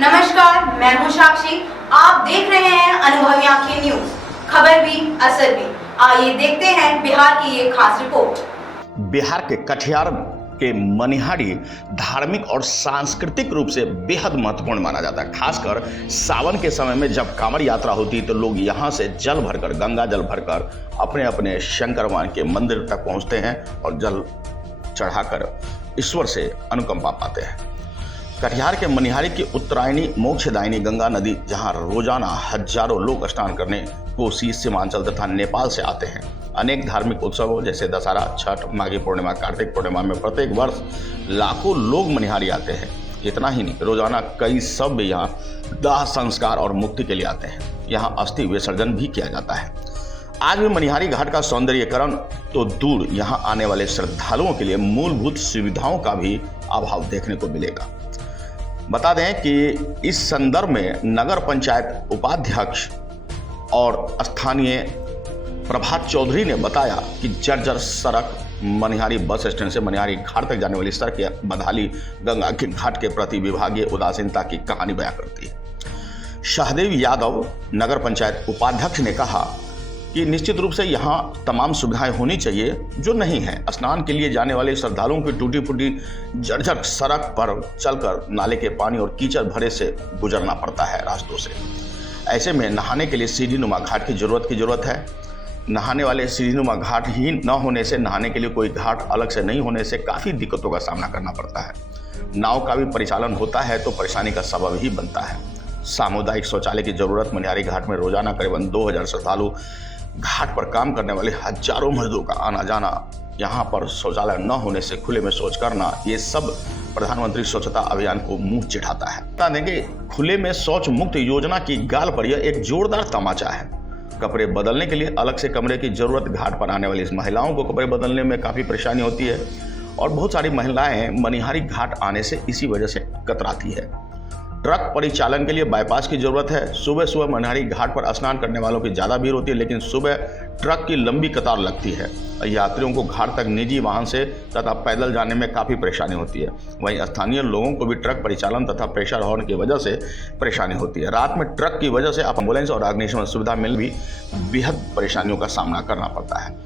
नमस्कार, मैं हूं साक्षी। आप देख रहे हैं अनुभवी आंखें न्यूज। खबर भी असर भी। आइए देखते हैं बिहार की ये खास रिपोर्ट। बिहार के कटिहार के मनिहारी धार्मिक और सांस्कृतिक रूप से बेहद महत्वपूर्ण माना जाता है। खासकर सावन के समय में जब कांवड़ यात्रा होती है तो लोग यहाँ से जल भरकर, गंगा जल भरकर अपने अपने शंकर भगवान के मंदिर तक पहुँचते हैं और जल चढ़ाकर ईश्वर से अनुकंपा पाते हैं। कटिहार के मनिहारी की उत्तरायणी मोक्षदायिनी गंगा नदी, जहां रोजाना हजारों लोग स्नान करने कोसी, सीमांचल तथा नेपाल से आते हैं। अनेक धार्मिक उत्सवों जैसे दशहरा, छठ, माघी पूर्णिमा, कार्तिक पूर्णिमा में प्रत्येक वर्ष लाखों लोग मनिहारी आते हैं। इतना ही नहीं, रोजाना कई सब भी यहाँ दाह संस्कार और मुक्ति के लिए आते हैं। यहाँ अस्थि विसर्जन भी किया जाता है। आज भी मनिहारी घाट का सौंदर्यीकरण तो दूर, यहाँ आने वाले श्रद्धालुओं के लिए मूलभूत सुविधाओं का भी अभाव देखने को मिलेगा। बता दें कि इस संदर्भ में नगर पंचायत उपाध्यक्ष और स्थानीय प्रभात चौधरी ने बताया कि जर्जर सड़क मनिहारी बस स्टैंड से मनिहारी घाट तक जाने वाली सड़क या बदहाली गंगा के घाट के प्रति विभागीय उदासीनता की कहानी बयां करती है। सहदेव यादव, नगर पंचायत उपाध्यक्ष, ने कहा कि निश्चित रूप से यहाँ तमाम सुविधाएं होनी चाहिए जो नहीं है। स्नान के लिए जाने वाले श्रद्धालुओं की टूटी फूटी जर्जर सड़क पर चलकर नाले के पानी और कीचड़ भरे से गुजरना पड़ता है रास्तों से। ऐसे में नहाने के लिए सीढ़ी नुमा घाट की जरूरत है। नहाने वाले सीढ़ी नुमा घाट ही न होने से, नहाने के लिए कोई घाट अलग से नहीं होने से काफ़ी दिक्कतों का सामना करना पड़ता है। नाव का भी परिचालन होता है तो परेशानी का सबब ही बनता है। सामुदायिक शौचालय की जरूरत, मनिहारी घाट में रोजाना करीबन 2000 श्रद्धालु, घाट पर काम करने वाले हजारों मजदूरों का आना जाना, यहाँ पर शौचालय न होने से खुले में शौच करना, ये सब प्रधानमंत्री स्वच्छता अभियान को मुंह चिढ़ाता है। बता देंगे, खुले में शौच मुक्त योजना की गाल पर यह एक जोरदार तमाचा है। कपड़े बदलने के लिए अलग से कमरे की जरूरत, घाट पर आने वाली इस महिलाओं को कपड़े बदलने में काफ़ी परेशानी होती है और बहुत सारी महिलाएं मनिहारी घाट आने से इसी वजह से कतराती है। ट्रक परिचालन के लिए बाईपास की जरूरत है। सुबह सुबह मनिहारी घाट पर स्नान करने वालों की ज़्यादा भीड़ होती है, लेकिन सुबह ट्रक की लंबी कतार लगती है। यात्रियों को घाट तक निजी वाहन से तथा पैदल जाने में काफ़ी परेशानी होती है। वहीं स्थानीय लोगों को भी ट्रक परिचालन तथा प्रेशर हॉर्न की वजह से परेशानी होती है। रात में ट्रक की वजह से एम्बुलेंस और अग्निशमन सुविधा मिल भी बेहद परेशानियों का सामना करना पड़ता है।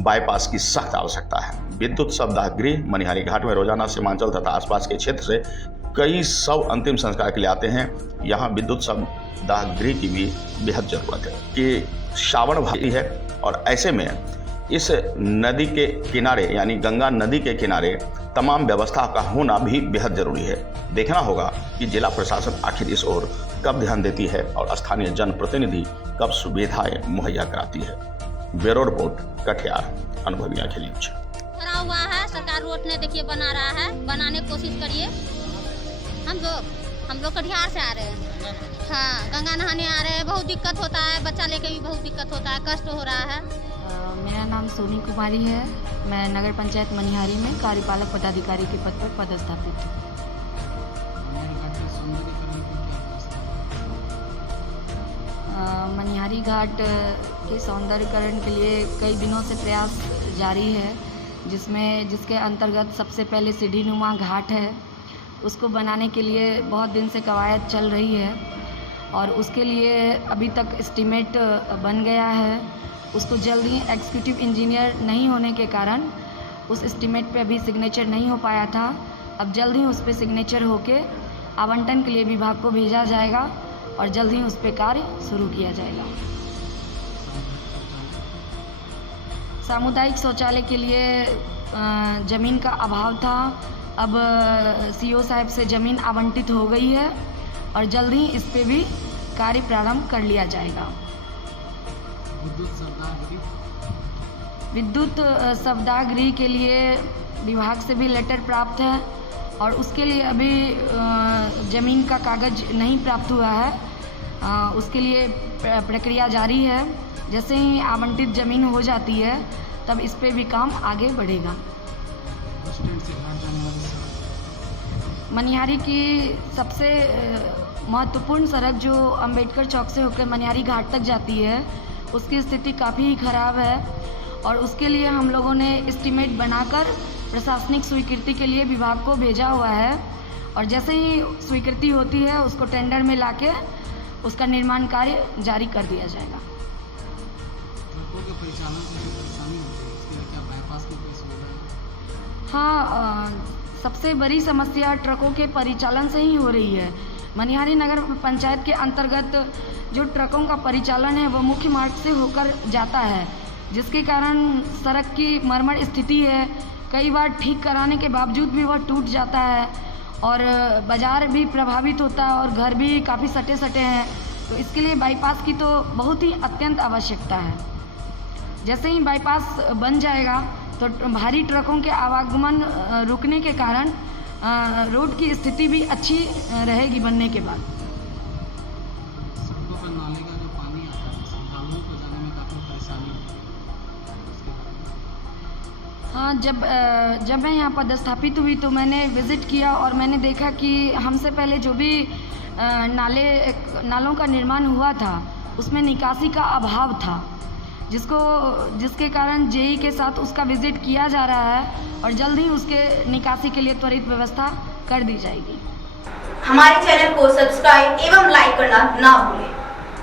बाईपास की सख्त आवश्यकता है। विद्युत शवदाह गृह, मनिहारी घाट में रोजाना सीमांचल तथा आसपास के क्षेत्र से कई शव अंतिम संस्कार के लिए आते हैं। यहाँ विद्युत शवदाह गृह की भी बेहद जरूरत है कि श्रावण भारी है और ऐसे में इस नदी के किनारे यानी गंगा नदी के किनारे तमाम व्यवस्था का होना भी बेहद जरूरी है। देखना होगा कि जिला प्रशासन आखिर इस ओर कब ध्यान देती है और स्थानीय जनप्रतिनिधि कब सुविधाएं मुहैया कराती है। ब्यूरो रिपोर्ट, कटिहार, अनुभवी आंखें न्यूज। खड़ा हुआ है, सरकार रोड ने देखिए बना रहा है, बनाने की कोशिश करिए। हम लोग कटिहार से आ रहे हैं। हाँ, गंगा नहाने आ रहे हैं। बहुत दिक्कत होता है, बच्चा लेके भी बहुत दिक्कत होता है, कष्ट हो रहा है। मेरा नाम सोनी कुमारी है। मैं नगर पंचायत मनिहारी में कार्यपालक पदाधिकारी के पद पर पदस्थापित हूँ। मनिहारी घाट के सौंदर्यीकरण के लिए कई दिनों से प्रयास जारी है, जिसके अंतर्गत सबसे पहले सीढ़ी नुमा घाट है। उसको बनाने के लिए बहुत दिन से कवायद चल रही है और उसके लिए अभी तक एस्टीमेट बन गया है। उसको जल्दी एग्जीक्यूटिव इंजीनियर नहीं होने के कारण उस एस्टीमेट पे अभी सिग्नेचर नहीं हो पाया था। अब जल्द ही उस पर सिग्नेचर होके आवंटन के लिए विभाग को भेजा जाएगा और जल्द ही उस पर कार्य शुरू किया जाएगा। सामुदायिक शौचालय के लिए ज़मीन का अभाव था। अब सीओ साहब से ज़मीन आवंटित हो गई है और जल्द ही इस पे भी कार्य प्रारंभ कर लिया जाएगा। विद्युत शवदाह गृह के लिए विभाग से भी लेटर प्राप्त है और उसके लिए अभी ज़मीन का कागज़ नहीं प्राप्त हुआ है। उसके लिए प्रक्रिया जारी है। जैसे ही आवंटित ज़मीन हो जाती है तब इस पे भी काम आगे बढ़ेगा। मनिहारी की सबसे महत्वपूर्ण सड़क जो अंबेडकर चौक से होकर मनिहारी घाट तक जाती है, उसकी स्थिति काफ़ी ख़राब है और उसके लिए हम लोगों ने एस्टीमेट बनाकर प्रशासनिक स्वीकृति के लिए विभाग को भेजा हुआ है और जैसे ही स्वीकृति होती है उसको टेंडर में लाके उसका निर्माण कार्य जारी कर दिया जाएगा। ट्रकों के परिचालन से जो परेशानी होती है इसके लिए क्या बाईपास की कोई सुविधा है? हाँ, सबसे बड़ी समस्या ट्रकों के परिचालन से ही हो रही है। मनिहारी नगर पंचायत के अंतर्गत जो ट्रकों का परिचालन है वो मुख्य मार्ग से होकर जाता है, जिसके कारण सड़क की मरम्मत स्थिति है, कई बार ठीक कराने के बावजूद भी वह टूट जाता है और बाज़ार भी प्रभावित होता है और घर भी काफ़ी सटे सटे हैं। तो इसके लिए बाईपास की तो बहुत ही अत्यंत आवश्यकता है। जैसे ही बाईपास बन जाएगा तो भारी ट्रकों के आवागमन रुकने के कारण रोड की स्थिति भी अच्छी रहेगी बनने के बाद। सड़कों पर नाले का जो पानी आता है श्रद्धालुओं को जाने में काफ़ी परेशानी होती है, उसके बारे में। हाँ, जब मैं यहाँ पदस्थापित हुई तो मैंने विज़िट किया और मैंने देखा कि हमसे पहले जो भी नालों का निर्माण हुआ था उसमें निकासी का अभाव था, जिसके कारण जेई के साथ उसका विज़िट किया जा रहा है और जल्द ही उसके निकासी के लिए त्वरित व्यवस्था कर दी जाएगी। हमारे चैनल को सब्सक्राइब एवं लाइक करना ना भूलें।